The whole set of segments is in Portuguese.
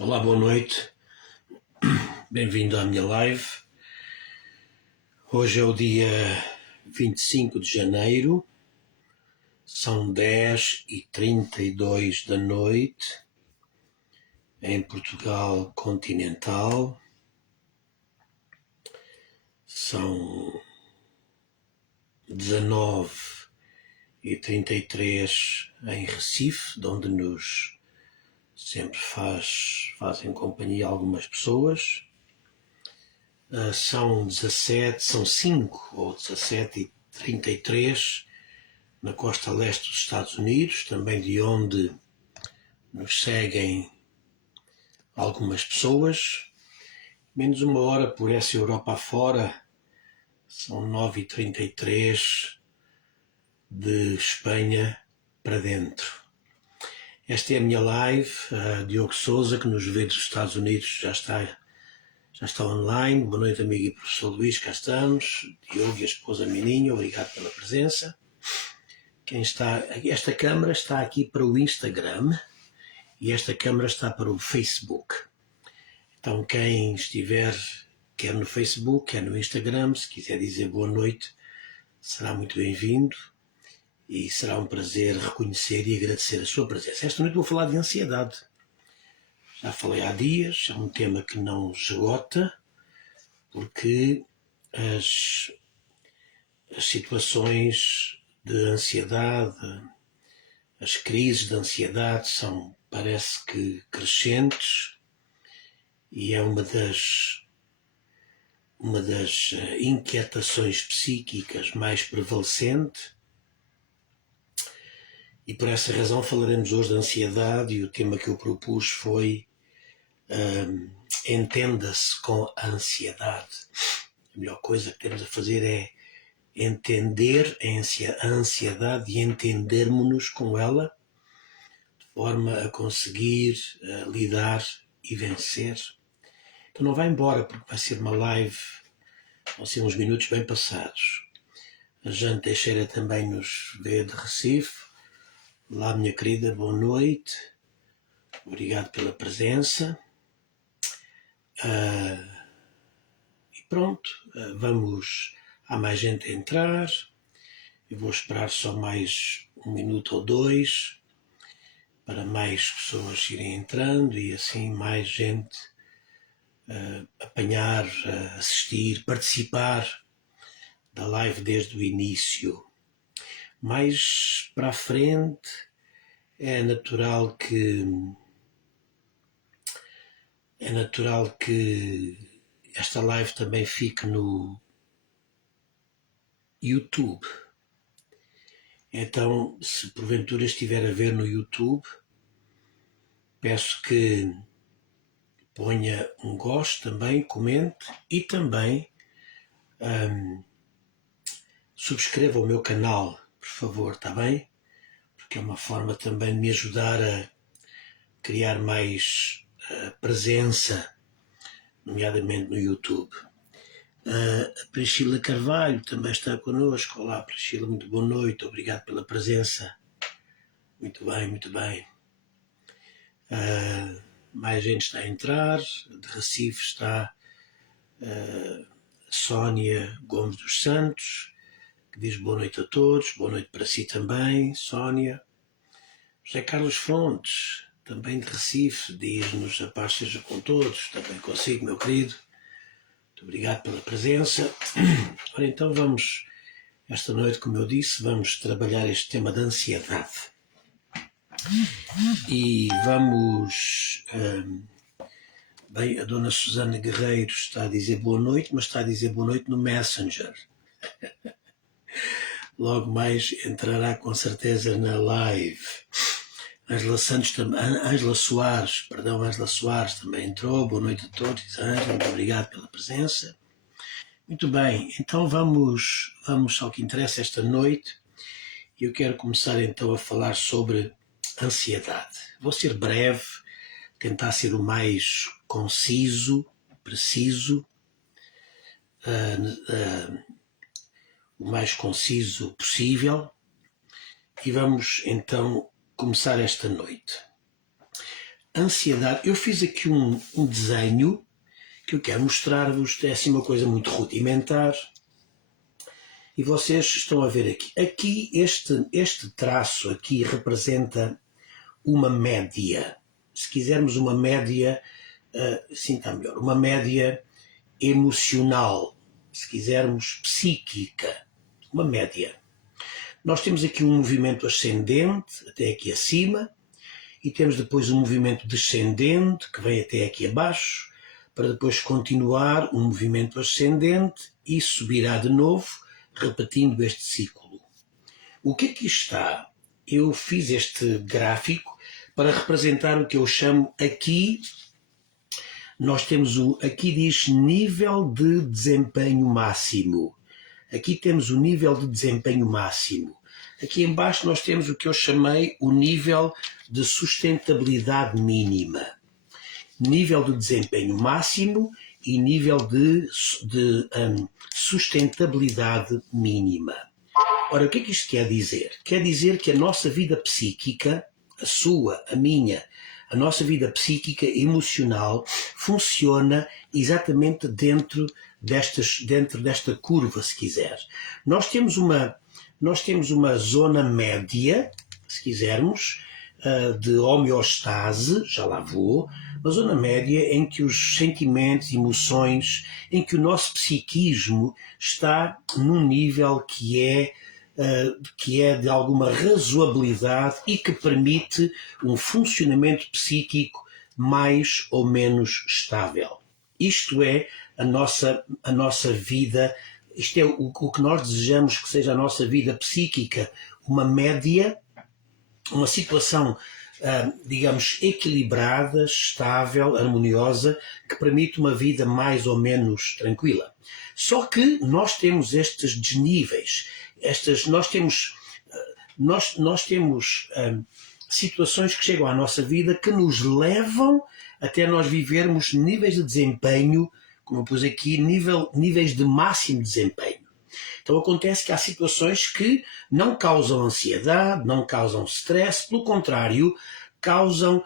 Olá, boa noite, bem-vindo à minha live. Hoje é o dia 25 de janeiro, são 10h32 da noite, em Portugal continental, são 19h33 em Recife, de onde nos sempre fazem companhia algumas pessoas. São 5 ou 17h33 na costa leste dos Estados Unidos, também de onde nos seguem algumas pessoas. Menos uma hora por essa Europa afora, são 9h33 de Espanha para dentro. Esta é a minha live. Diogo Souza, que nos vê dos Estados Unidos, já está online. Boa noite, amigo e professor Luís, cá estamos. Diogo e a esposa Mininho, obrigado pela presença. Esta câmara está aqui para o Instagram e esta câmara está para o Facebook. Então quem estiver quer no Facebook, quer no Instagram, se quiser dizer boa noite, será muito bem-vindo e será um prazer reconhecer e agradecer a sua presença. Esta noite vou falar de ansiedade. Já falei há dias, é um tema que não esgota, porque as situações de ansiedade, as crises de ansiedade parece que crescentes, e é uma das inquietações psíquicas mais prevalecente. E por essa razão falaremos hoje de ansiedade, e o tema que eu propus foi entenda-se com a ansiedade. A melhor coisa que temos a fazer é entender a ansiedade e entendermos-nos com ela, de forma a conseguir lidar e vencer. Então não vai embora, porque vai ser uma live, vão ser uns minutos bem passados. A Jane Teixeira também nos vê de Recife. Olá, minha querida, boa noite. Obrigado pela presença. E pronto, há mais gente a entrar. Eu vou esperar só mais um minuto ou dois para mais pessoas irem entrando e assim mais gente apanhar, assistir, participar da live desde o início. Mais para a frente é natural que esta live também fique no YouTube. Então, se porventura estiver a ver no YouTube, peço que ponha um gosto também, comente e também subscreva o meu canal, por favor, está bem? Porque é uma forma também de me ajudar a criar mais presença, nomeadamente no YouTube. A Priscila Carvalho também está connosco. Olá, Priscila, muito boa noite, obrigado pela presença. Muito bem, muito bem. Mais gente está a entrar. De Recife está Sónia Gomes dos Santos, que diz boa noite a todos. Boa noite para si também, Sónia. José Carlos Fontes, também de Recife, diz-nos a paz seja com todos, também consigo, meu querido. Muito obrigado pela presença. Ora, então esta noite, como eu disse, vamos trabalhar este tema da ansiedade. E vamos... bem, a dona Susana Guerreiro está a dizer boa noite, mas está a dizer boa noite no Messenger. Logo mais entrará com certeza na live. Ângela Soares também entrou. Boa noite a todos. Ângela, muito obrigado pela presença. Muito bem, então vamos ao que interessa esta noite. Eu quero começar então a falar sobre ansiedade. Vou ser breve, tentar ser o mais conciso, preciso, o mais conciso possível. E vamos então começar esta noite. ansiedade. Eu fiz aqui um desenho que eu quero mostrar-vos. É assim uma coisa muito rudimentar. E vocês estão a ver aqui. Aqui, este traço aqui representa uma média. Se quisermos uma média, assim está melhor, uma média emocional, se quisermos psíquica, uma média. Nós temos aqui um movimento ascendente, até aqui acima, e temos depois um movimento descendente, que vem até aqui abaixo, para depois continuar um movimento ascendente e subirá de novo, repetindo este ciclo. O que aqui está? Eu fiz este gráfico para representar o que eu chamo aqui, nós temos aqui diz nível de desempenho máximo. Aqui temos o nível de desempenho máximo. Aqui em baixo nós temos o que eu chamei o nível de sustentabilidade mínima. Nível de desempenho máximo e nível de sustentabilidade mínima. Ora, o que é que isto quer dizer? Quer dizer que a nossa vida psíquica, a sua, a minha, a nossa vida psíquica emocional funciona exatamente dentro desta curva, se quiser. Nós temos uma zona média, se quisermos, de homeostase, já lá vou, uma zona média em que os sentimentos, emoções, em que o nosso psiquismo está num nível que é de alguma razoabilidade e que permite um funcionamento psíquico mais ou menos estável. Isto é a nossa vida, isto é o que nós desejamos que seja a nossa vida psíquica, uma média, uma situação, digamos, equilibrada, estável, harmoniosa, que permite uma vida mais ou menos tranquila. Só que nós temos estes desníveis, nós temos situações que chegam à nossa vida que nos levam até nós vivermos níveis de desempenho, como eu pus aqui, níveis de máximo desempenho. Então acontece que há situações que não causam ansiedade, não causam stress, pelo contrário, causam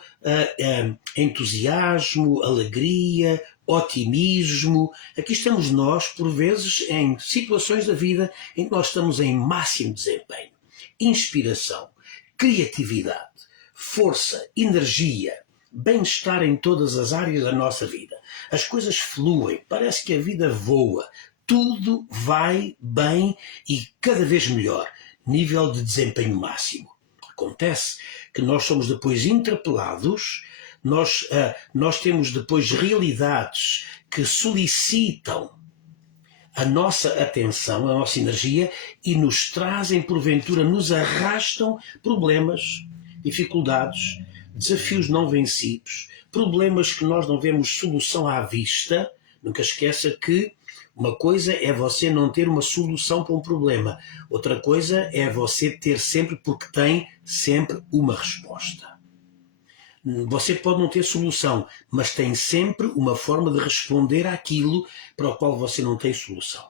entusiasmo, alegria, otimismo. Aqui estamos nós, por vezes, em situações da vida em que nós estamos em máximo desempenho. Inspiração, criatividade, força, energia, bem-estar em todas as áreas da nossa vida. As coisas fluem, parece que a vida voa. Tudo vai bem e cada vez melhor. Nível de desempenho máximo. Acontece que nós somos depois interpelados, nós temos depois realidades que solicitam a nossa atenção, a nossa energia e nos trazem, porventura, nos arrastam problemas, dificuldades, desafios não vencidos, problemas que nós não vemos solução à vista. Nunca esqueça que uma coisa é você não ter uma solução para um problema. Outra coisa é você ter sempre, porque tem sempre uma resposta. Você pode não ter solução, mas tem sempre uma forma de responder àquilo para o qual você não tem solução.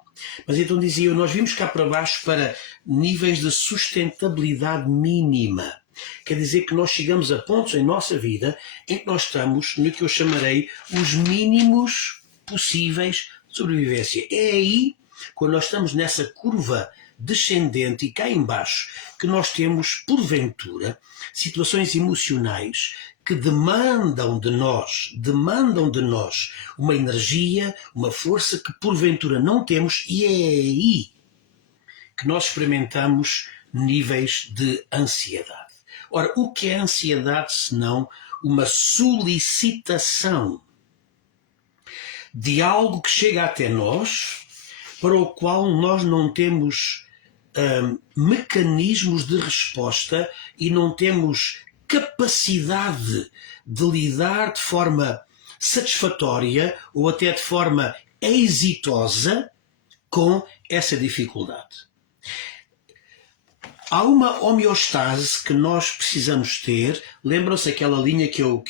Mas então dizia eu, nós vimos cá para baixo para níveis de sustentabilidade mínima. Quer dizer que nós chegamos a pontos em nossa vida em que nós estamos no que eu chamarei os mínimos possíveis de sobrevivência. É aí, quando nós estamos nessa curva descendente e cá em baixo, que nós temos, porventura, situações emocionais que demandam de nós uma energia, uma força que porventura não temos, e é aí que nós experimentamos níveis de ansiedade. Ora, o que é ansiedade senão uma solicitação de algo que chega até nós, para o qual nós não temos mecanismos de resposta e não temos capacidade de lidar de forma satisfatória ou até de forma exitosa com essa dificuldade. Há uma homeostase que nós precisamos ter. Lembram-se aquela linha que eu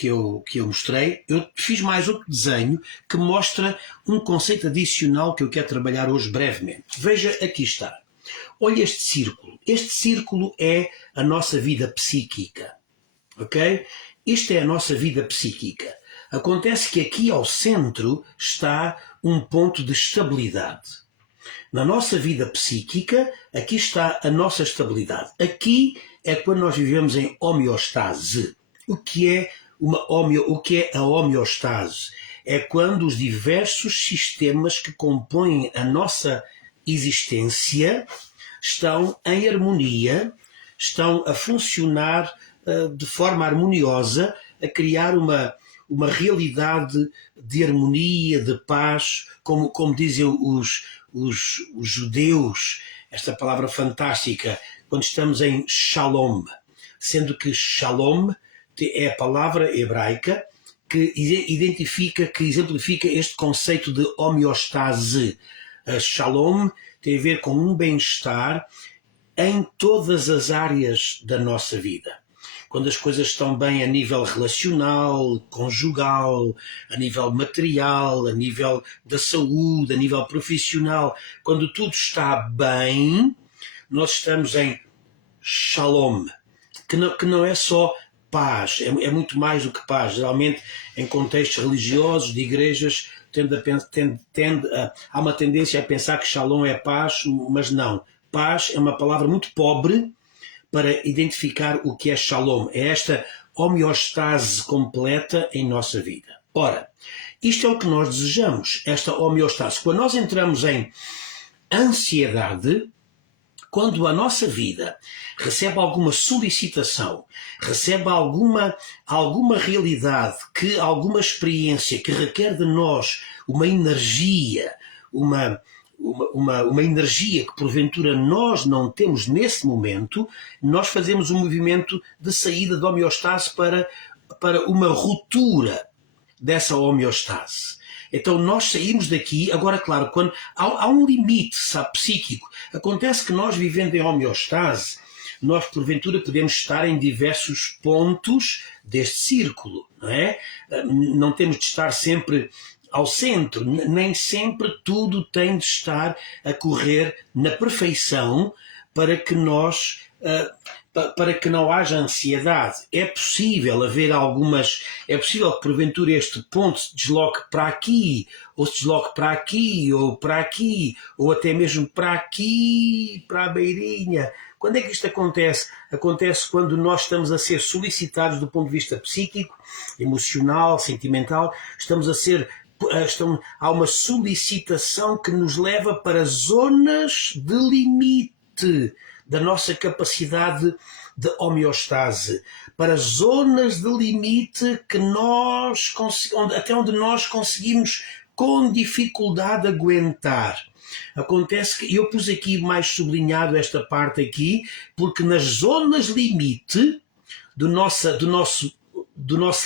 mostrei? Eu fiz mais outro desenho que mostra um conceito adicional que eu quero trabalhar hoje brevemente. Veja, aqui está. Olha este círculo. Este círculo é a nossa vida psíquica. ok? Isto é a nossa vida psíquica. Acontece que aqui ao centro está um ponto de estabilidade. Na nossa vida psíquica, aqui está a nossa estabilidade. Aqui é quando nós vivemos em homeostase. O que é a homeostase? É quando os diversos sistemas que compõem a nossa existência estão em harmonia, estão a funcionar de forma harmoniosa, a criar uma realidade de harmonia, de paz, como dizem os judeus, esta palavra fantástica, quando estamos em shalom, sendo que shalom é a palavra hebraica que exemplifica este conceito de homeostase. Shalom tem a ver com um bem-estar em todas as áreas da nossa vida. Quando as coisas estão bem a nível relacional, conjugal, a nível material, a nível da saúde, a nível profissional, quando tudo está bem, nós estamos em shalom, que não é só paz, é muito mais do que paz. Geralmente, em contextos religiosos, de igrejas, há uma tendência a pensar que shalom é paz, mas não. Paz é uma palavra muito pobre para identificar o que é shalom. É esta homeostase completa em nossa vida. Ora, isto é o que nós desejamos, esta homeostase. Quando nós entramos em ansiedade, quando a nossa vida recebe alguma solicitação, recebe alguma realidade, alguma experiência que requer de nós uma energia, uma energia que porventura nós não temos nesse momento, nós fazemos um movimento de saída da homeostase para uma ruptura dessa homeostase. Então nós saímos daqui, agora claro, quando há um limite, sabe, psíquico. Acontece que nós vivendo em homeostase, nós porventura podemos estar em diversos pontos deste círculo, não é? Não temos de estar sempre ao centro, nem sempre tudo tem de estar a correr na perfeição para que não haja ansiedade. É possível é possível que porventura este ponto se desloque para aqui, ou se desloque para aqui, ou até mesmo para aqui, para a beirinha. Quando é que isto acontece? Acontece quando nós estamos a ser solicitados do ponto de vista psíquico, emocional, sentimental, há uma solicitação que nos leva para zonas de limite da nossa capacidade de homeostase, para zonas de limite que até onde nós conseguimos com dificuldade aguentar. Acontece que eu pus aqui mais sublinhado esta parte aqui, porque nas zonas limite do nosso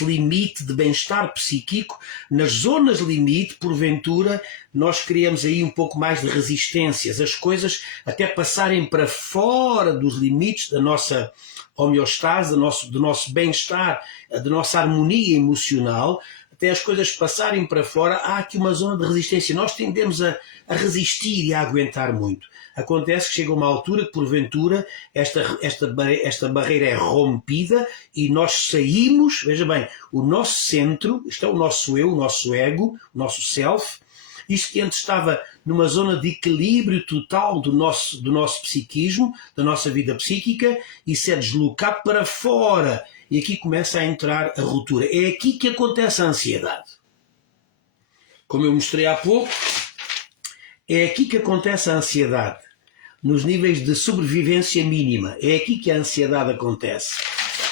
limite de bem-estar psíquico, nas zonas limite, porventura, nós criamos aí um pouco mais de resistências, as coisas até passarem para fora dos limites da nossa homeostase, do nosso bem-estar, da nossa harmonia emocional, até as coisas passarem para fora, há aqui uma zona de resistência. Nós tendemos a resistir e a aguentar muito. Acontece que chega uma altura que, porventura, esta barreira é rompida e nós saímos, veja bem, o nosso centro, isto é o nosso eu, o nosso ego, o nosso self, isto que antes estava numa zona de equilíbrio total do nosso psiquismo, da nossa vida psíquica, isso é deslocado para fora. E aqui começa a entrar a ruptura. É aqui que acontece a ansiedade. Como eu mostrei há pouco, é aqui que acontece a ansiedade. Nos níveis de sobrevivência mínima. É aqui que a ansiedade acontece.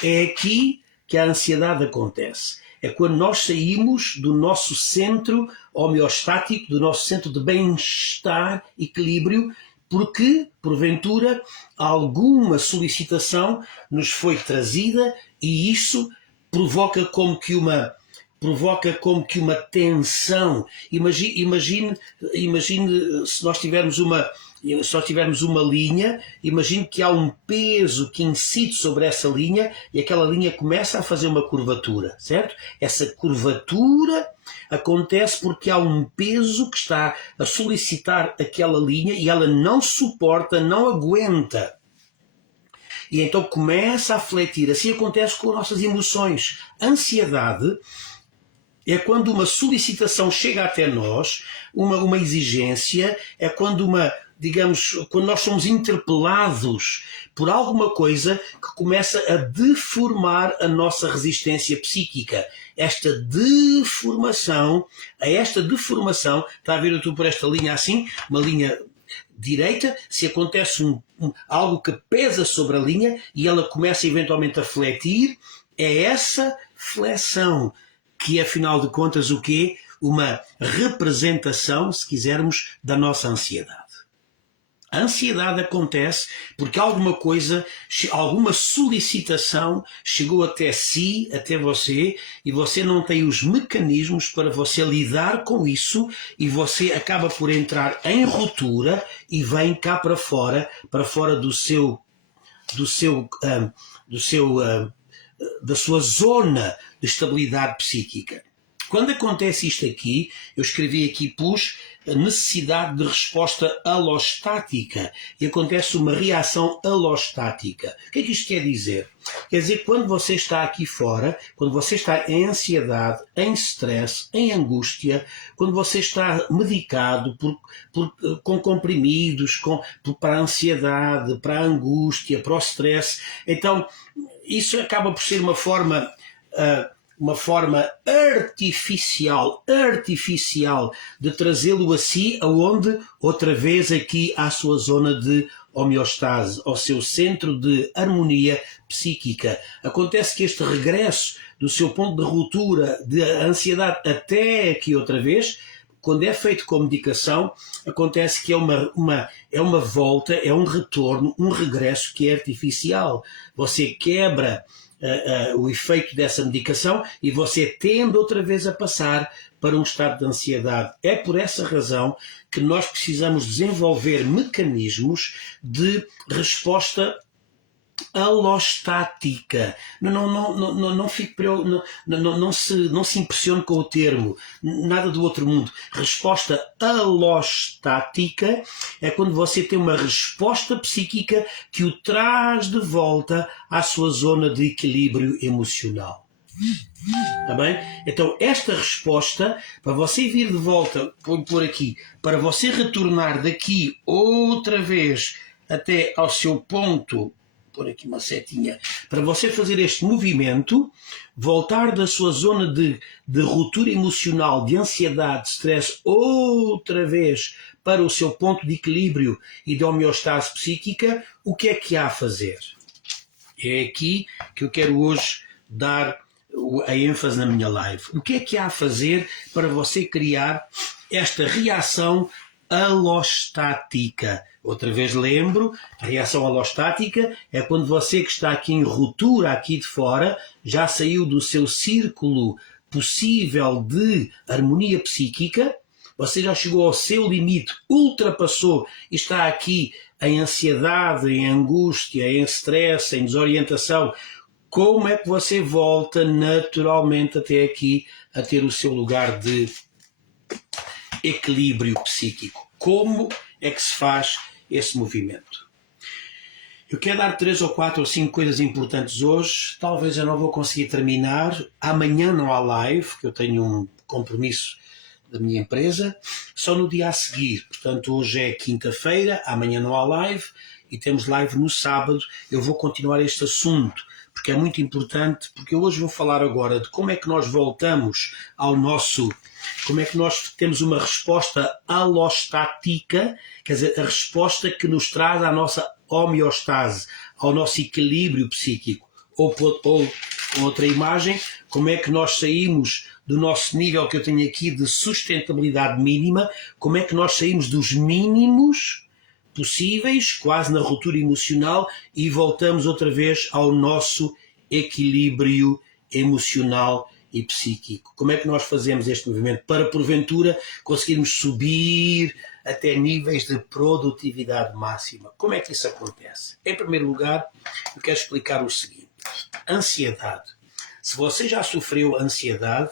É aqui que a ansiedade acontece. É quando nós saímos do nosso centro homeostático, do nosso centro de bem-estar, equilíbrio, porque, porventura, alguma solicitação nos foi trazida e isso provoca como que uma tensão. Imagine se nós tivermos uma linha, imagine que há um peso que incide sobre essa linha e aquela linha começa a fazer uma curvatura, certo? Essa curvatura acontece porque há um peso que está a solicitar aquela linha e ela não suporta, não aguenta. e então começa a refletir. Assim acontece com as nossas emoções. Ansiedade é quando uma solicitação chega até nós, uma exigência, é quando quando nós somos interpelados por alguma coisa que começa a deformar a nossa resistência psíquica. A esta deformação, está a ver, eu estou por esta linha assim, uma linha direita, se acontece algo que pesa sobre a linha e ela começa eventualmente a fletir, é essa flexão que, afinal de contas, o quê? Uma representação, se quisermos, da nossa ansiedade. A ansiedade acontece porque alguma coisa, alguma solicitação chegou até si, até você, e você não tem os mecanismos para você lidar com isso, e você acaba por entrar em ruptura e vem cá para fora da sua zona de estabilidade psíquica. Quando acontece isto aqui, eu escrevi aqui, pus a necessidade de resposta alostática, e acontece uma reação alostática. O que é que isto quer dizer? Quer dizer que quando você está aqui fora, quando você está em ansiedade, em stress, em angústia, quando você está medicado com comprimidos para a ansiedade, para a angústia, para o stress, então isso acaba por ser uma forma artificial de trazê-lo a si, aonde? Outra vez aqui à sua zona de homeostase, ao seu centro de harmonia psíquica. Acontece que este regresso do seu ponto de ruptura, de ansiedade até aqui outra vez, quando é feito com medicação, acontece que é uma volta, é um retorno, um regresso que é artificial. Você quebra o efeito dessa medicação e você tende outra vez a passar para um estado de ansiedade. É por essa razão que nós precisamos desenvolver mecanismos de resposta alostática. Não fique não se impressione com o termo, nada do outro mundo. Resposta alostática é quando você tem uma resposta psíquica que o traz de volta à sua zona de equilíbrio emocional. Está bem? Então esta resposta, para você vir de volta por aqui, para você retornar daqui outra vez até ao seu ponto, por aqui uma setinha, para você fazer este movimento, voltar da sua zona de ruptura emocional, de ansiedade, de stress, outra vez para o seu ponto de equilíbrio e de homeostase psíquica, o que é que há a fazer? É aqui que eu quero hoje dar a ênfase na minha live. O que é que há a fazer para você criar esta reação alostática? Outra vez lembro, a reação alostática é quando você que está aqui em ruptura, aqui de fora, já saiu do seu círculo possível de harmonia psíquica, você já chegou ao seu limite, ultrapassou e está aqui em ansiedade, em angústia, em stress, em desorientação. Como é que você volta naturalmente até aqui a ter o seu lugar de equilíbrio psíquico? Como é que se faz esse movimento? Eu quero dar 3 ou 4 ou 5 coisas importantes hoje. Talvez eu não vou conseguir terminar. Amanhã não há live, que eu tenho um compromisso da minha empresa. Só no dia a seguir. Portanto, hoje é quinta-feira, amanhã não há live e temos live no sábado. Eu vou continuar este assunto, porque é muito importante, porque eu hoje vou falar agora de como é que nós voltamos como é que nós temos uma resposta alostática, quer dizer, a resposta que nos traz à nossa homeostase, ao nosso equilíbrio psíquico. Ou com outra imagem, como é que nós saímos do nosso nível que eu tenho aqui de sustentabilidade mínima, como é que nós saímos dos mínimos possíveis, quase na ruptura emocional, e voltamos outra vez ao nosso equilíbrio emocional e psíquico. Como é que nós fazemos este movimento para, porventura, conseguirmos subir até níveis de produtividade máxima? Como é que isso acontece? Em primeiro lugar, eu quero explicar o seguinte. Ansiedade. Se você já sofreu ansiedade,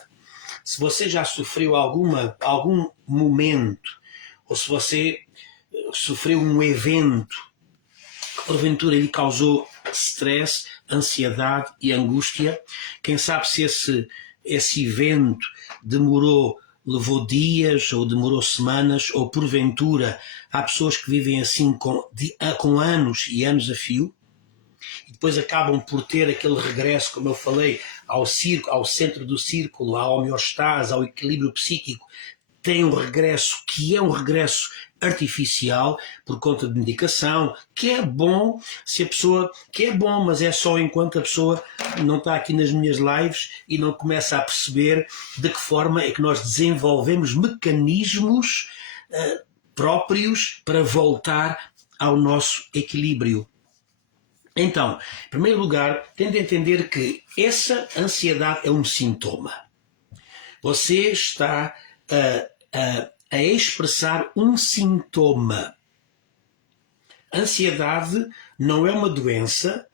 se você já sofreu algum momento, ou se você sofreu um evento que porventura lhe causou stress, ansiedade e angústia. Quem sabe se esse evento levou dias ou demorou semanas, ou porventura há pessoas que vivem assim com anos e anos a fio, e depois acabam por ter aquele regresso, como eu falei, ao centro do círculo, à homeostase, ao equilíbrio psíquico. Tem um regresso que é um regresso artificial por conta de medicação, que é bom, mas é só enquanto a pessoa não está aqui nas minhas lives e não começa a perceber de que forma é que nós desenvolvemos mecanismos próprios para voltar ao nosso equilíbrio. Então, em primeiro lugar, tem de entender que essa ansiedade é um sintoma. Você está a expressar um sintoma. Ansiedade não é uma doença,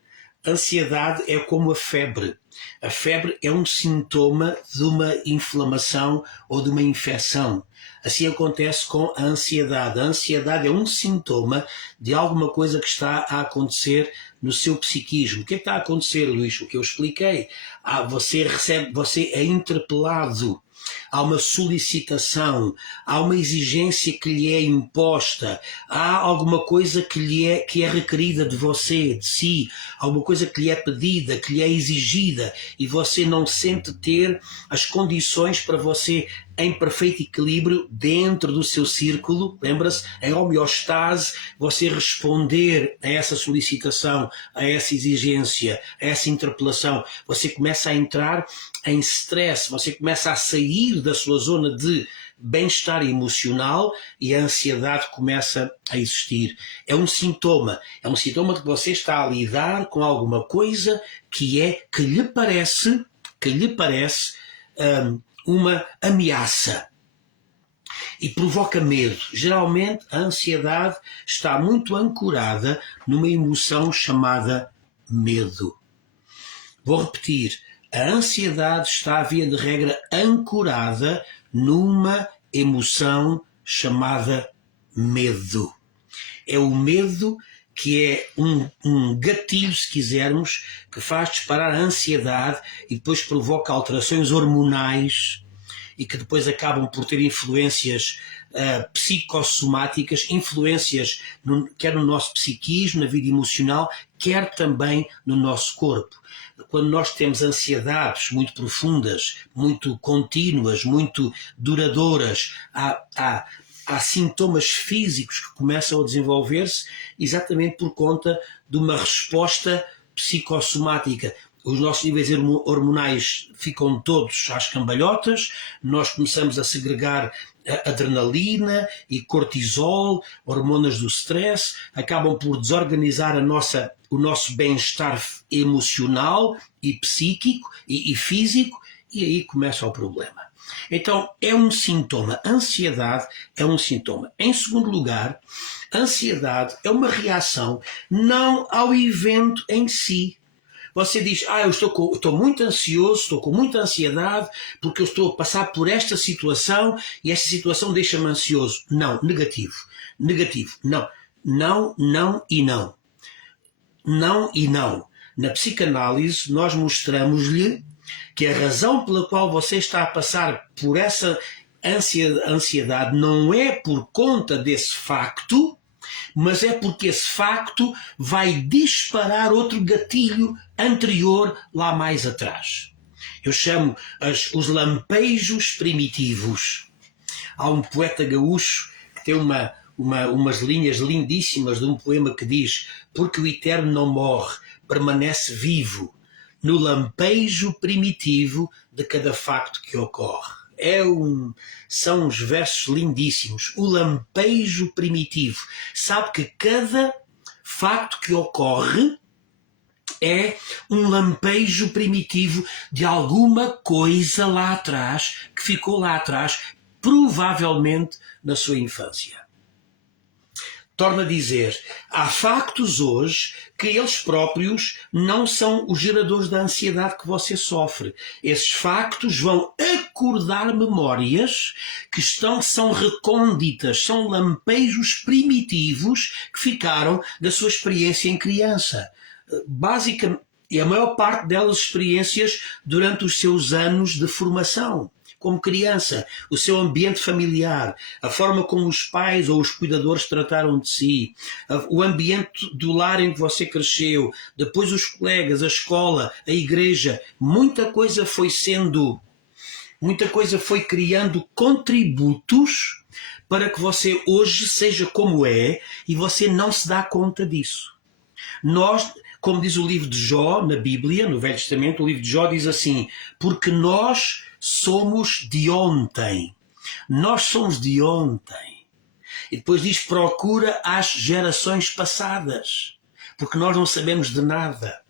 ansiedade é como a febre. A febre é um sintoma de uma inflamação ou de uma infecção. Assim acontece com a ansiedade. A ansiedade é um sintoma de alguma coisa que está a acontecer no seu psiquismo. O que é que está a acontecer, Luís? O que eu expliquei. Você é interpelado. Há uma solicitação, há uma exigência que lhe é imposta, há alguma coisa que é requerida de você, de si, alguma coisa que lhe é pedida, que lhe é exigida, e você não sente ter as condições para você, em perfeito equilíbrio, dentro do seu círculo, lembra-se, em homeostase, você responder a essa solicitação, a essa exigência, a essa interpelação. Você começa a entrar em stress, você começa a sair da sua zona de bem-estar emocional e a ansiedade começa a existir. É um sintoma de que você está a lidar com alguma coisa que lhe parece uma ameaça e provoca medo. Geralmente a ansiedade está muito ancorada numa emoção chamada medo. Vou repetir, a ansiedade está, via de regra, ancorada numa emoção chamada medo. É o medo que é um gatilho, se quisermos, que faz disparar a ansiedade e depois provoca alterações hormonais e que depois acabam por ter influências psicossomáticas, influências quer no nosso psiquismo, na vida emocional, quer também no nosso corpo. Quando nós temos ansiedades muito profundas, muito contínuas, muito duradouras, há sintomas físicos que começam a desenvolver-se exatamente por conta de uma resposta psicossomática. Os nossos níveis hormonais ficam todos às cambalhotas, nós começamos a segregar adrenalina e cortisol, hormonas do stress, acabam por desorganizar o nosso bem-estar emocional e psíquico e físico, e aí começa o problema. Então, é um sintoma. A ansiedade é um sintoma. Em segundo lugar, a ansiedade é uma reação não ao evento em si. Você diz, eu estou muito ansioso, estou com muita ansiedade, porque eu estou a passar por esta situação e esta situação deixa-me ansioso. Não, negativo. Não. Não e não. Não e não. Na psicanálise, nós mostramos-lhe que a razão pela qual você está a passar por essa ansiedade não é por conta desse facto, mas é porque esse facto vai disparar outro gatilho anterior lá mais atrás. Eu chamo os lampejos primitivos. Há um poeta gaúcho que tem umas linhas lindíssimas de um poema que diz: porque o eterno não morre, permanece vivo no lampejo primitivo de cada facto que ocorre. São uns versos lindíssimos. O lampejo primitivo. Sabe que cada facto que ocorre é um lampejo primitivo de alguma coisa lá atrás, que ficou lá atrás, provavelmente na sua infância. Torna a dizer, há factos hoje que eles próprios não são os geradores da ansiedade que você sofre. Esses factos vão acordar memórias que são recônditas, são lampejos primitivos que ficaram da sua experiência em criança. basicamente, e a maior parte delas experiências durante os seus anos de formação. Como criança, o seu ambiente familiar, a forma como os pais ou os cuidadores trataram de si, o ambiente do lar em que você cresceu, depois os colegas, a escola, a igreja, muita coisa foi criando contributos para que você hoje seja como é e você não se dá conta disso. Nós, como diz o livro de Jó na Bíblia, no Velho Testamento, o livro de Jó diz assim: porque nós somos de ontem. Nós somos de ontem. E depois diz: procura as gerações passadas, porque nós não sabemos de nada.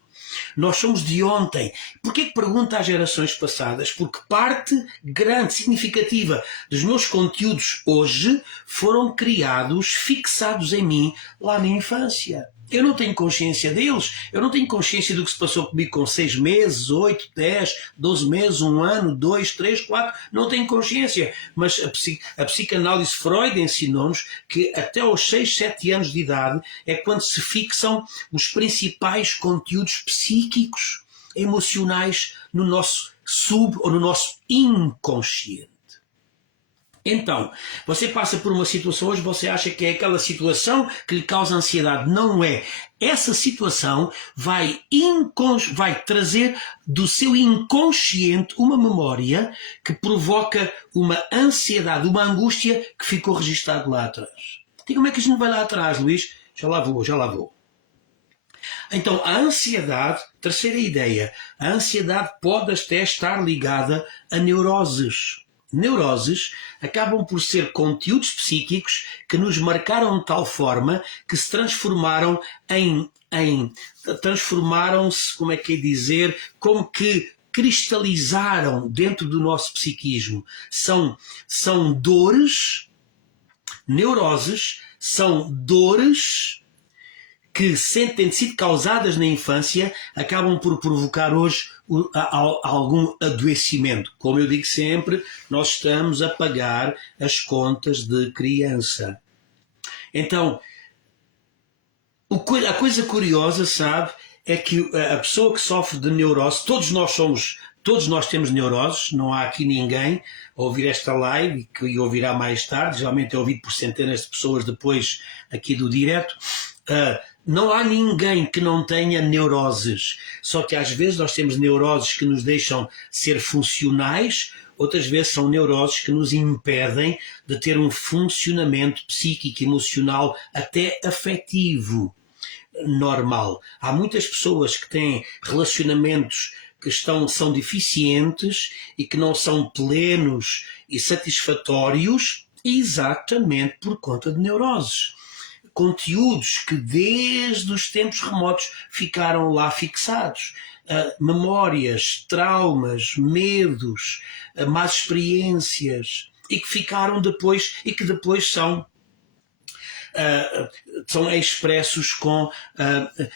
Nós somos de ontem. Porquê que pergunta às gerações passadas? Porque parte grande, significativa dos meus conteúdos hoje foram criados, fixados em mim lá na infância. Eu não tenho consciência deles, eu não tenho consciência do que se passou comigo com 6 meses, 8, 10, 12 meses, 1 ano, 2, 3, 4, não tenho consciência. Mas a psicanálise Freud ensinou-nos que até aos 6, 7 anos de idade é quando se fixam os principais conteúdos psíquicos, emocionais no nosso ou no nosso inconsciente. Então, você passa por uma situação hoje, você acha que é aquela situação que lhe causa ansiedade. Não é. Essa situação vai trazer do seu inconsciente uma memória que provoca uma ansiedade, uma angústia que ficou registado lá atrás. E como é que a gente vai lá atrás, Luís? Já lá vou. Então, a ansiedade, terceira ideia, a ansiedade pode até estar ligada a neuroses. Neuroses acabam por ser conteúdos psíquicos que nos marcaram de tal forma que se transformaram transformaram-se, como é que é dizer, como que cristalizaram dentro do nosso psiquismo. São dores, neuroses, são dores que, sem ter sido causadas na infância, acabam por provocar hoje algum adoecimento. Como eu digo sempre, nós estamos a pagar as contas de criança. Então, a coisa curiosa, sabe, é que a pessoa que sofre de neurose, todos nós temos neuroses, não há aqui ninguém a ouvir esta live, que ouvirá mais tarde, geralmente é ouvido por centenas de pessoas depois aqui do direto. Não há ninguém que não tenha neuroses, só que às vezes nós temos neuroses que nos deixam ser funcionais, outras vezes são neuroses que nos impedem de ter um funcionamento psíquico, emocional, até afetivo normal. Há muitas pessoas que têm relacionamentos que são deficientes e que não são plenos e satisfatórios exatamente por conta de neuroses. Conteúdos que desde os tempos remotos ficaram lá fixados. Memórias, traumas, medos, más experiências e que ficaram depois e que depois são expressos com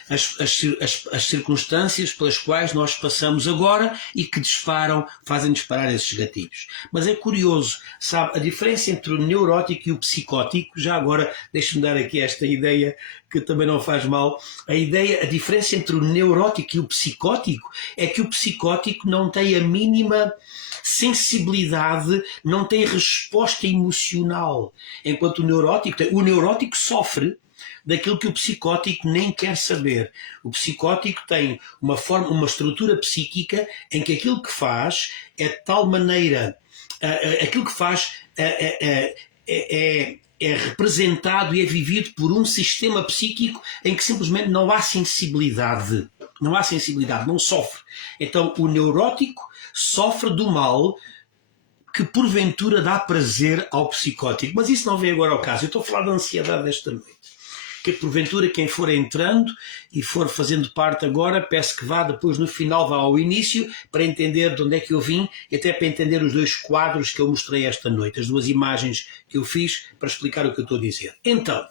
as circunstâncias pelas quais nós passamos agora e que fazem disparar esses gatilhos. Mas é curioso, sabe, a diferença entre o neurótico e o psicótico, já agora deixe-me dar aqui esta ideia que também não faz mal, a diferença entre o neurótico e o psicótico é que o psicótico não tem a mínima sensibilidade, não tem resposta emocional, enquanto o neurótico sofre daquilo que o psicótico nem quer saber. O psicótico tem uma estrutura psíquica em que aquilo que faz é de tal maneira, aquilo que faz é representado e é vivido por um sistema psíquico em que simplesmente não há sensibilidade, não sofre. Então o neurótico sofre do mal que porventura dá prazer ao psicótico. Mas isso não vem agora ao caso. Eu estou a falar da ansiedade desta noite. Que porventura quem for entrando e for fazendo parte agora, peço que vá depois no final, vá ao início, para entender de onde é que eu vim e até para entender os 2 quadros que eu mostrei esta noite, as 2 imagens que eu fiz para explicar o que eu estou a dizer. Então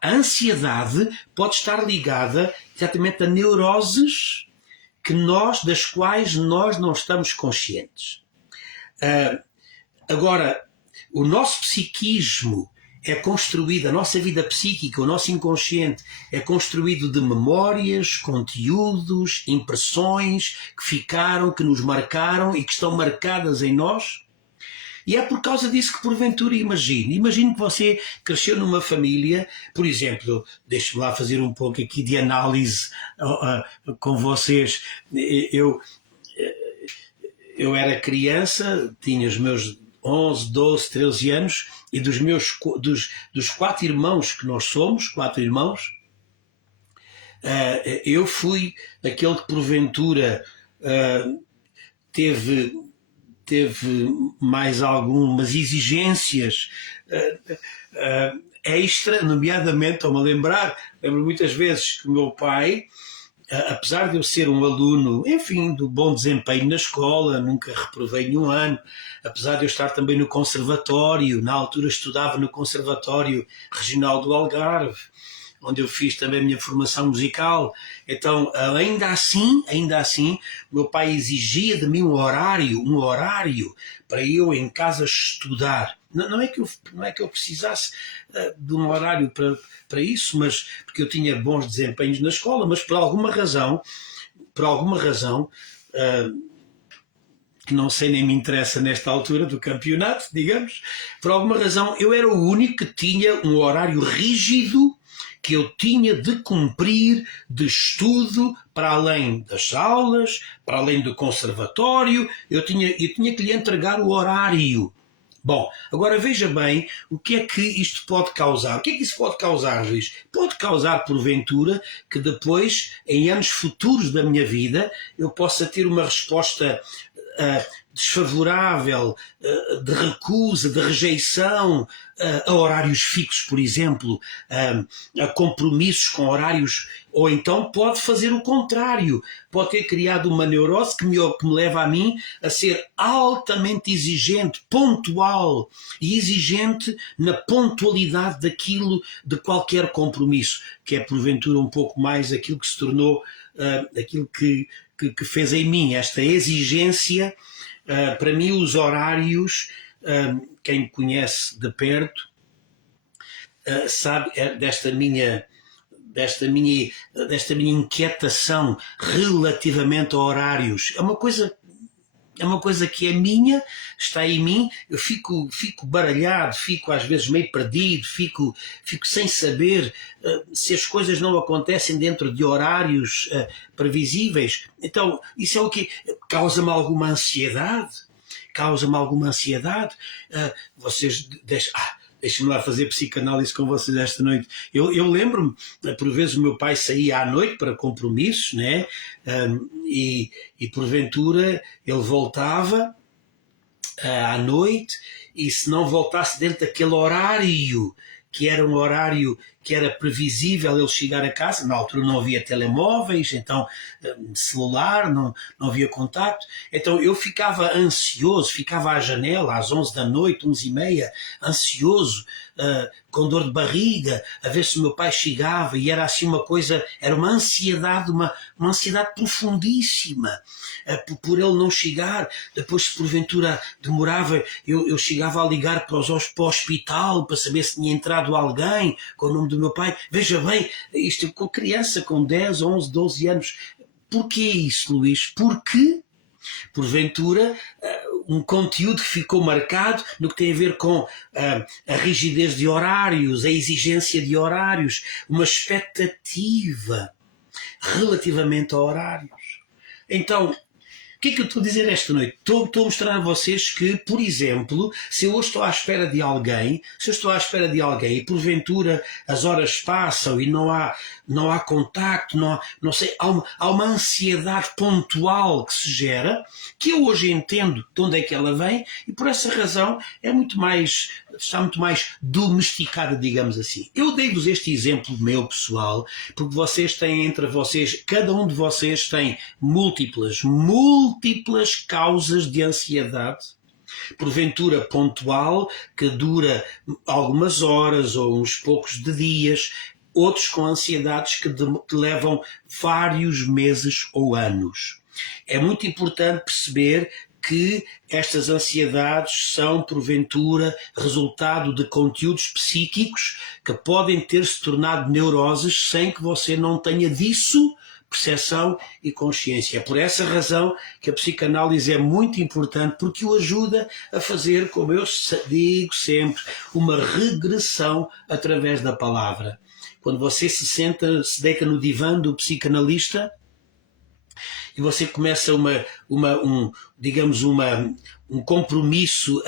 a ansiedade pode estar ligada exatamente a neuroses das quais nós não estamos conscientes. Agora, o nosso psiquismo é construída, a nossa vida psíquica, o nosso inconsciente, é construído de memórias, conteúdos, impressões que ficaram, que nos marcaram e que estão marcadas em nós. E é por causa disso que, porventura, imagine que você cresceu numa família, por exemplo, deixe-me lá fazer um pouco aqui de análise com vocês. Eu era criança, tinha os meus 11, 12, 13 anos, e dos 4 irmãos que nós somos, 4 irmãos, eu fui aquele que porventura teve mais algumas exigências extra, nomeadamente, estou-me a lembro muitas vezes que o meu pai, apesar de eu ser um aluno, enfim, do bom desempenho na escola, nunca reprovei nenhum ano, apesar de eu estar também no conservatório, na altura estudava no Conservatório Regional do Algarve, onde eu fiz também a minha formação musical. Então, ainda assim, o meu pai exigia de mim um horário para eu em casa estudar. Não é que eu precisasse de um horário para isso, mas porque eu tinha bons desempenhos na escola, mas por alguma razão, que não sei nem me interessa nesta altura do campeonato, digamos, por alguma razão eu era o único que tinha um horário rígido que eu tinha de cumprir de estudo para além das aulas, para além do conservatório, eu tinha que lhe entregar o horário. Bom, agora veja bem o que é que isto pode causar. O que é que isso pode causar, Luís? Pode causar, porventura, que depois, em anos futuros da minha vida, eu possa ter uma resposta desfavorável, de recusa, de rejeição a horários fixos, por exemplo, a compromissos com horários, ou então pode fazer o contrário, pode ter criado uma neurose que me leva a mim a ser altamente exigente, pontual e exigente na pontualidade daquilo, de qualquer compromisso, que é porventura um pouco mais aquilo que se tornou, aquilo que fez em mim esta exigência. Para mim os horários, quem me conhece de perto sabe desta minha inquietação relativamente a horários. É uma coisa que é minha, está em mim, eu fico baralhado, fico às vezes meio perdido, fico sem saber se as coisas não acontecem dentro de horários previsíveis. Então, isso é o que causa-me alguma ansiedade. Vocês deixem-me lá fazer psicanálise com vocês esta noite. Eu lembro-me, por vezes o meu pai saía à noite para compromissos, né? E porventura ele voltava à noite, e se não voltasse dentro daquele horário, que era um horário que era previsível ele chegar a casa, na altura não havia telemóveis, então celular, não havia contacto, então eu ficava ansioso, ficava à janela às 11 da noite, 11h30, ansioso, com dor de barriga, a ver se o meu pai chegava, e era assim uma coisa, era uma ansiedade profundíssima, por ele não chegar. Depois, se porventura demorava, eu chegava a ligar para o hospital para saber se tinha entrado alguém com o nome do meu pai. Veja bem, isto com criança com 10, 11, 12 anos. Porquê isso, Luís? Porque, porventura, um conteúdo que ficou marcado no que tem a ver com a rigidez de horários, a exigência de horários, uma expectativa relativamente a horários. Então, o que é que eu estou a dizer esta noite? Estou a mostrar a vocês que, por exemplo, se eu estou à espera de alguém, e porventura as horas passam e não há contacto, não sei, há uma ansiedade pontual que se gera, que eu hoje entendo de onde é que ela vem, e por essa razão está muito mais domesticada, digamos assim. Eu dei-vos este exemplo meu pessoal, porque vocês têm entre vocês, cada um de vocês tem múltiplas causas de ansiedade, porventura pontual, que dura algumas horas ou uns poucos de dias, outros com ansiedades que levam vários meses ou anos. É muito importante perceber que estas ansiedades são, porventura, resultado de conteúdos psíquicos que podem ter se tornado neuroses sem que você não tenha disso percepção e consciência. É por essa razão que a psicanálise é muito importante, porque o ajuda a fazer, como eu digo sempre, uma regressão através da palavra. Quando você se deita no divã do psicanalista e você começa um compromisso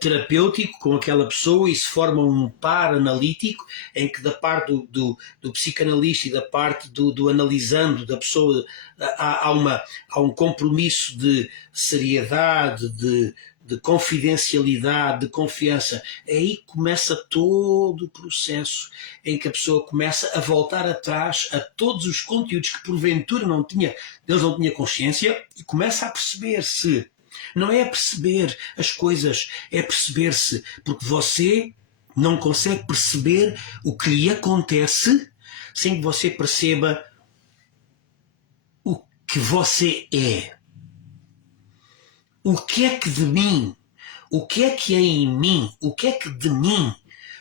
terapêutico com aquela pessoa e se forma um par analítico em que da parte do psicanalista e da parte do analisando da pessoa há um compromisso de seriedade, de confidencialidade, de confiança. Aí começa todo o processo em que a pessoa começa a voltar atrás a todos os conteúdos que porventura Deus não tinha consciência e começa a perceber-se. Não é perceber as coisas, é perceber-se, porque você não consegue perceber o que lhe acontece sem que você perceba o que você é. O que é que de mim, o que é que é em mim, o que é que de mim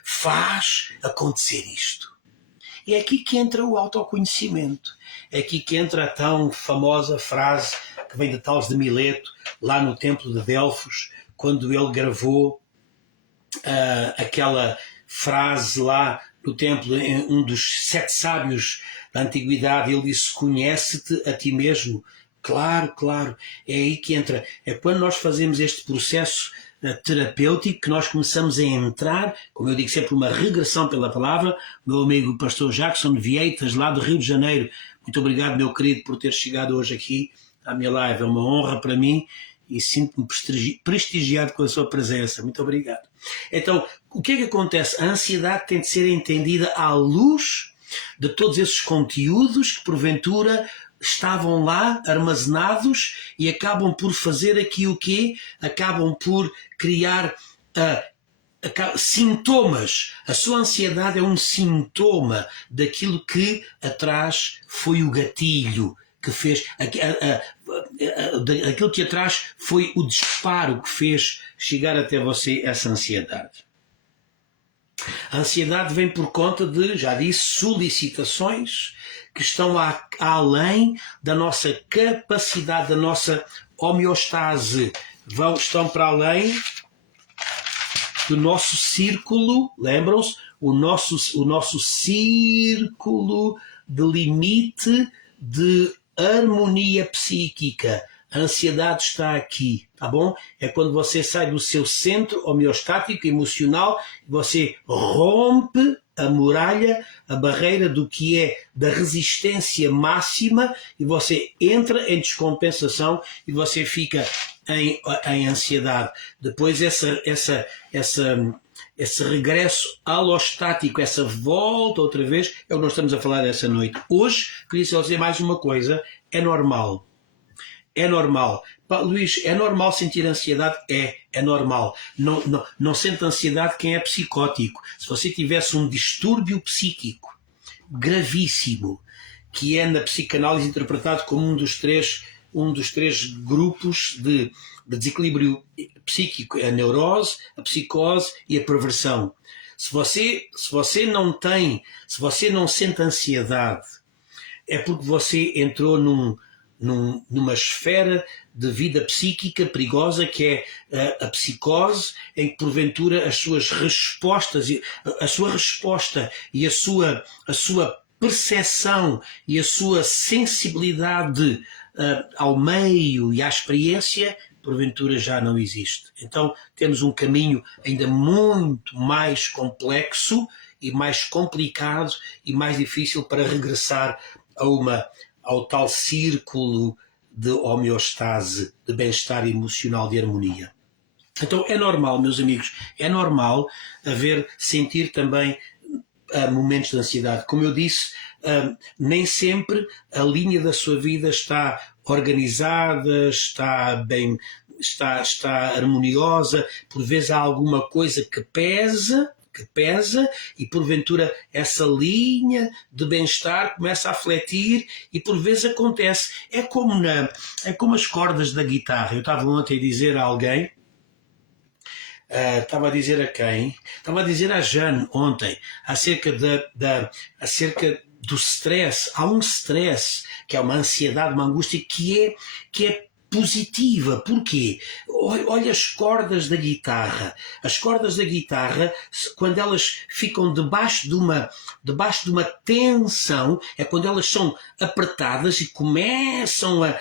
faz acontecer isto? E é aqui que entra o autoconhecimento. É aqui que entra a tão famosa frase que vem de Tales de Mileto, lá no templo de Delfos, quando ele gravou aquela frase lá no templo, um dos 7 sábios da antiguidade, ele disse: conhece-te a ti mesmo. Claro, claro, é aí que entra. É quando nós fazemos este processo terapêutico que nós começamos a entrar, como eu digo sempre, uma regressão pela palavra. Meu amigo pastor Jackson Vieitas, lá do Rio de Janeiro, muito obrigado, meu querido, por ter chegado hoje aqui à minha live. É uma honra para mim e sinto-me prestigiado com a sua presença. Muito obrigado. Então, o que é que acontece? A ansiedade tem de ser entendida à luz de todos esses conteúdos que porventura estavam lá armazenados e acabam por fazer aqui o quê? Acabam por criar sintomas. A sua ansiedade é um sintoma daquilo que atrás foi o gatilho que fez, aquilo que atrás foi o disparo que fez chegar até você essa ansiedade. A ansiedade vem por conta de, já disse, solicitações que estão além da nossa capacidade, da nossa homeostase. Estão para além do nosso círculo, lembram-se? O nosso círculo de limite de harmonia psíquica. A ansiedade está aqui, tá bom? É quando você sai do seu centro homeostático emocional, você rompe a muralha, a barreira do que é da resistência máxima e você entra em descompensação e você fica em ansiedade. Depois esse regresso alostático, essa volta outra vez, é o que nós estamos a falar dessa noite. Hoje, queria só dizer mais uma coisa, é normal. É normal. Luís, é normal sentir ansiedade? É normal. Não sente ansiedade quem é psicótico. Se você tivesse um distúrbio psíquico gravíssimo, que é na psicanálise interpretado como um dos três grupos de desequilíbrio psíquico, a neurose, a psicose e a perversão. Se você não sente ansiedade, é porque você entrou numa esfera de vida psíquica perigosa que é a psicose, em que porventura as suas respostas, a sua resposta e a sua percepção e a sua sensibilidade ao meio e à experiência, porventura já não existe. Então temos um caminho ainda muito mais complexo e mais complicado e mais difícil para regressar ao tal círculo de homeostase, de bem-estar emocional, de harmonia. Então é normal, meus amigos, é normal sentir também momentos de ansiedade. Como eu disse, nem sempre a linha da sua vida está organizada, está bem, está harmoniosa. Por vezes há alguma coisa que pesa que pesa e porventura essa linha de bem-estar começa a fletir e por vezes acontece. É como as cordas da guitarra. Eu estava ontem a dizer a alguém, estava a dizer a quem? Estava a dizer à Jane ontem, acerca acerca do stress. Há um stress, que é uma ansiedade, uma angústia que é positiva. Porquê? Olha as cordas da guitarra. As cordas da guitarra, quando elas ficam debaixo de uma tensão, é quando elas são apertadas e começam a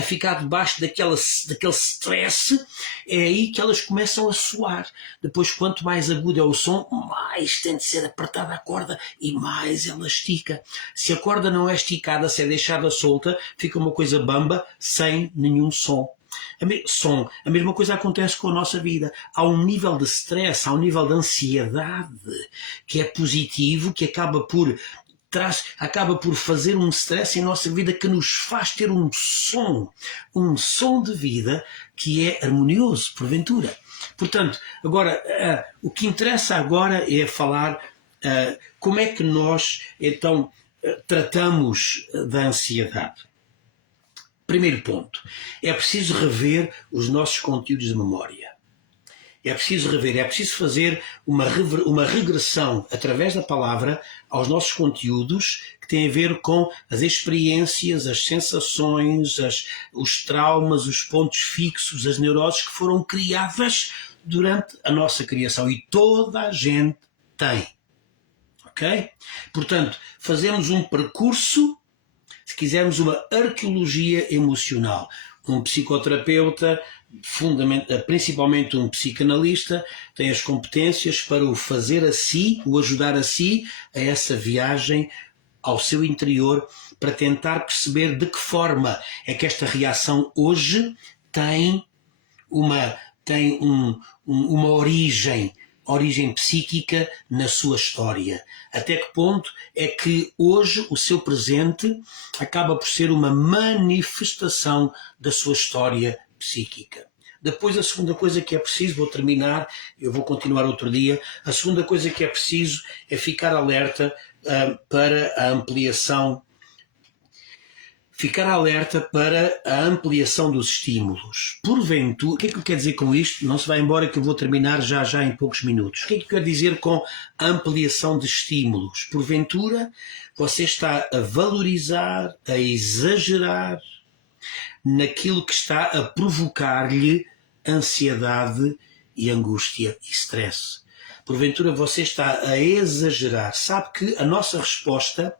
ficar debaixo daquele stress, é aí que elas começam a soar. Depois, quanto mais agudo é o som, mais tem de ser apertada a corda e mais ela estica. Se a corda não é esticada, se é deixada solta, fica uma coisa bamba, sem nenhum som. A mesma coisa acontece com a nossa vida. Há um nível de stress, há um nível de ansiedade que é positivo, que acaba por fazer um stress em nossa vida que nos faz ter um som de vida que é harmonioso, porventura. Portanto, agora, o que interessa agora é falar como é que nós, então, tratamos da ansiedade. Primeiro ponto, é preciso rever os nossos conteúdos de memória. É preciso fazer uma regressão através da palavra aos nossos conteúdos que têm a ver com as experiências, as sensações, os traumas, os pontos fixos, as neuroses que foram criadas durante a nossa criação e toda a gente tem. Ok? Portanto, fazemos um percurso, se quisermos uma arqueologia emocional. Um psicoterapeuta, principalmente um psicanalista, tem as competências para o fazer a si, o ajudar a si, a essa viagem ao seu interior, para tentar perceber de que forma é que esta reação hoje tem uma origem psíquica na sua história. Até que ponto é que hoje o seu presente acaba por ser uma manifestação da sua história psíquica. Depois, a segunda coisa que é preciso, vou terminar, eu vou continuar outro dia, a segunda coisa que é preciso é ficar alerta para a ampliação dos estímulos. Porventura, o que é que eu quero dizer com isto? Não se vai embora que eu vou terminar já em poucos minutos. O que é que eu quero dizer com a ampliação de estímulos? Porventura, você está a valorizar, a exagerar naquilo que está a provocar-lhe ansiedade e angústia e stress. Porventura, você está a exagerar. Sabe que a nossa resposta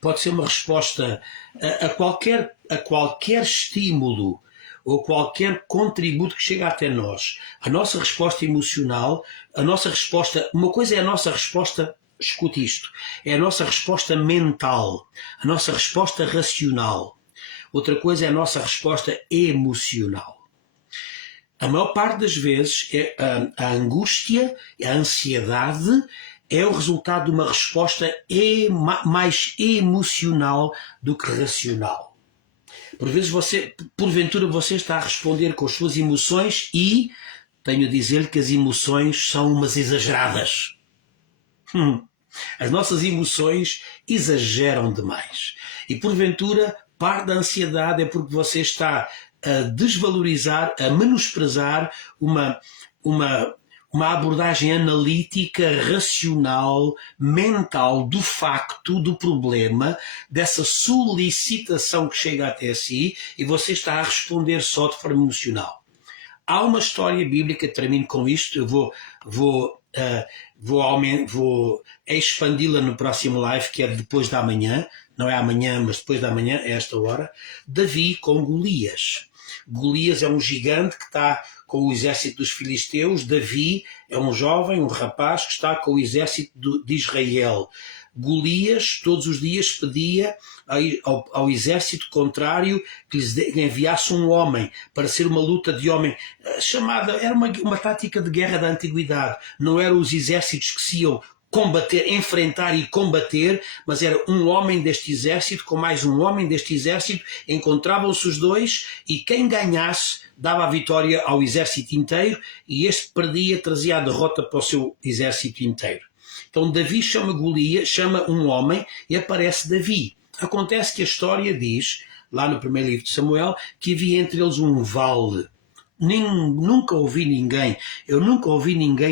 pode ser uma resposta a qualquer estímulo ou qualquer contributo que chega até nós. A nossa resposta emocional, uma coisa é a nossa resposta, escute isto, é a nossa resposta mental, a nossa resposta racional. Outra coisa é a nossa resposta emocional. A maior parte das vezes a angústia, a ansiedade é o resultado de uma resposta mais emocional do que racional. Por vezes porventura você está a responder com as suas emoções e tenho a dizer-lhe que as emoções são umas exageradas. As nossas emoções exageram demais. E porventura parte da ansiedade é porque você está a desvalorizar, a menosprezar uma abordagem analítica, racional, mental do facto, do problema, dessa solicitação que chega até si e você está a responder só de forma emocional. Há uma história bíblica, termino com isto, eu vou expandi-la no próximo live, que é depois da manhã, não é amanhã, mas depois da manhã, a esta hora, Davi com Golias. Golias é um gigante que está com o exército dos filisteus. Davi é um jovem, um rapaz que está com o exército de Israel. Golias todos os dias pedia ao exército contrário que lhes enviasse um homem para ser uma luta de homem era uma tática de guerra da antiguidade. Não eram os exércitos que se iam combater, enfrentar e combater, mas era um homem deste exército com mais um homem deste exército, encontravam-se os dois e quem ganhasse dava a vitória ao exército inteiro e este perdia, trazia a derrota para o seu exército inteiro. Então Davi chama Golias, chama um homem e aparece Davi. Acontece que a história diz, lá no primeiro livro de Samuel, que havia entre eles um vale. Nunca ouvi ninguém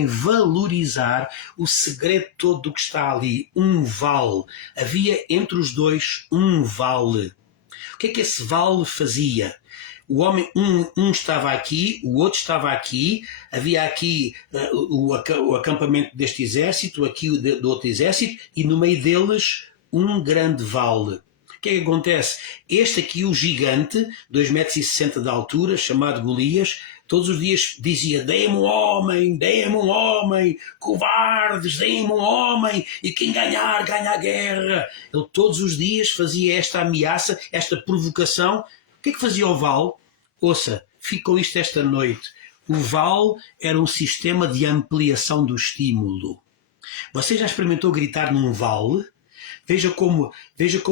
valorizar o segredo todo do que está ali, um vale. Havia entre os dois um vale. O que é que esse vale fazia? O homem, um estava aqui, o outro estava aqui, havia aqui o acampamento deste exército, aqui do outro exército, e no meio deles um grande vale. O que é que acontece? Este aqui, o gigante, 2,60 m de altura, chamado Golias, todos os dias dizia: dê-me um homem, covardes, dê-me um homem, e quem ganhar, ganha a guerra. Ele todos os dias fazia esta ameaça, esta provocação. O que é que fazia o vale? Ouça, fique com isto esta noite. O vale era um sistema de ampliação do estímulo. Você já experimentou gritar num vale? Veja como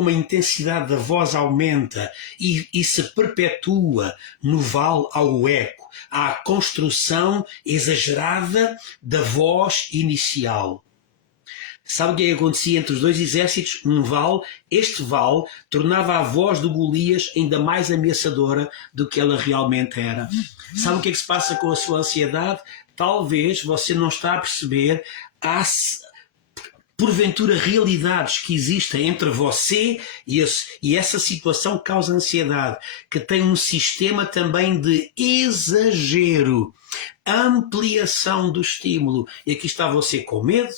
a intensidade da voz aumenta e se perpetua no vale ao eco. Há a construção exagerada da voz inicial. Sabe o que acontecia entre os dois exércitos? Um vale. Este vale tornava a voz do Golias ainda mais ameaçadora do que ela realmente era. Sabe o que é que se passa com a sua ansiedade? Talvez você não está a perceber porventura realidades que existem entre você e essa situação que causa ansiedade, que tem um sistema também de exagero, ampliação do estímulo. E aqui está você com medo,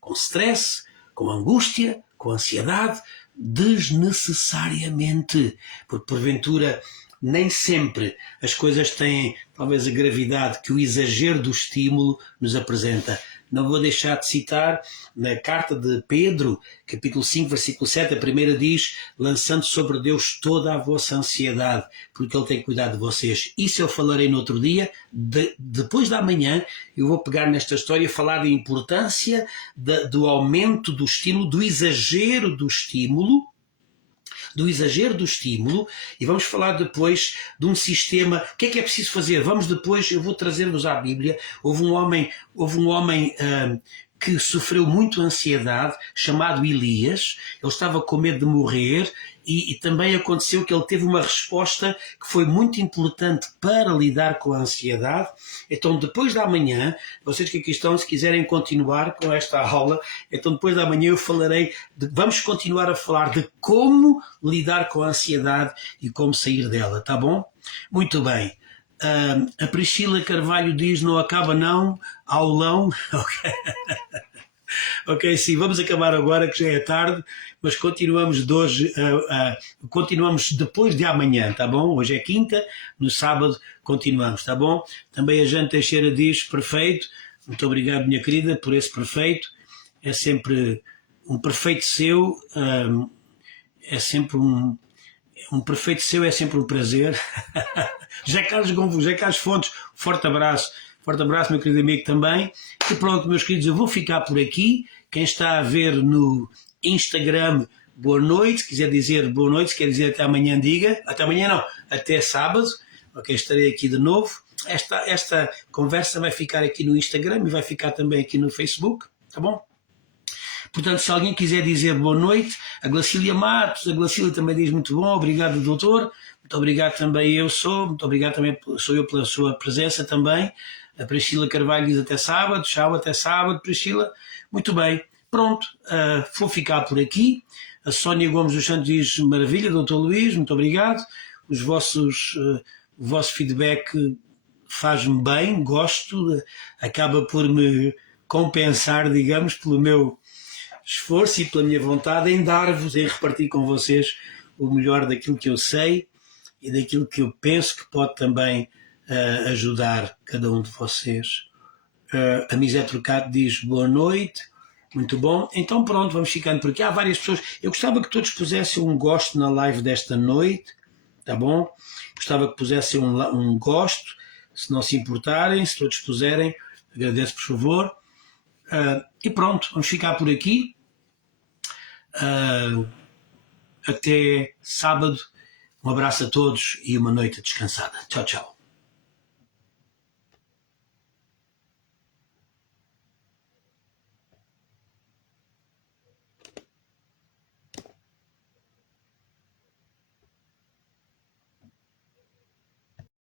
com stress, com angústia, com ansiedade, desnecessariamente, porque porventura nem sempre as coisas têm talvez a gravidade que o exagero do estímulo nos apresenta. Não vou deixar de citar na carta de Pedro, capítulo 5, versículo 7, a primeira diz: lançando sobre Deus toda a vossa ansiedade, porque Ele tem cuidado de vocês. Isso eu falarei no outro dia. Depois da manhã eu vou pegar nesta história e falar da importância do aumento do estímulo, do exagero do estímulo, e vamos falar depois de um sistema. O que é preciso fazer? Vamos depois, eu vou trazer-vos à Bíblia. Houve um homem que sofreu muito ansiedade, chamado Elias. Ele estava com medo de morrer e também aconteceu que ele teve uma resposta que foi muito importante para lidar com a ansiedade. Então depois da manhã, vocês que aqui estão, se quiserem continuar com esta aula, então depois da manhã eu falarei, vamos continuar a falar de como lidar com a ansiedade e como sair dela, tá bom? Muito bem. A Priscila Carvalho diz: não acaba não, aulão. Ok, sim, vamos acabar agora que já é tarde, mas continuamos de hoje, continuamos depois de amanhã, tá bom? Hoje é quinta, no sábado continuamos, tá bom? Também a Jane Teixeira diz: perfeito, muito obrigado minha querida por esse perfeito, é sempre um perfeito seu, é sempre um perfeito seu, é sempre um prazer. José Carlos Fontes, forte abraço, meu querido amigo também. E pronto, meus queridos, eu vou ficar por aqui. Quem está a ver no Instagram, boa noite. Se quiser dizer boa noite, se quer dizer até amanhã, diga. Até amanhã não, até sábado. Ok, estarei aqui de novo. Esta conversa vai ficar aqui no Instagram e vai ficar também aqui no Facebook, tá bom? Portanto, se alguém quiser dizer boa noite, a Glacília Matos, a Glacília também diz muito bom, obrigado doutor, muito obrigado também muito obrigado também sou eu pela sua presença também. A Priscila Carvalho diz até sábado, tchau, até sábado, Priscila. Muito bem, pronto, vou ficar por aqui. A Sónia Gomes dos Santos diz: maravilha, doutor Luís, muito obrigado. O vosso feedback faz-me bem, gosto, acaba por me compensar, digamos, pelo meu esforço e pela minha vontade em dar-vos, em repartir com vocês o melhor daquilo que eu sei e daquilo que eu penso que pode também ajudar cada um de vocês. A Misé Trocato diz boa noite, muito bom. Então pronto, vamos ficando por aqui. Há várias pessoas. Eu gostava que todos pusessem um gosto na live desta noite, tá bom? Gostava que pusessem um gosto, se não se importarem, se todos puserem, agradeço por favor. E pronto, vamos ficar por aqui. Até sábado. Um abraço a todos e uma noite descansada. Tchau, tchau.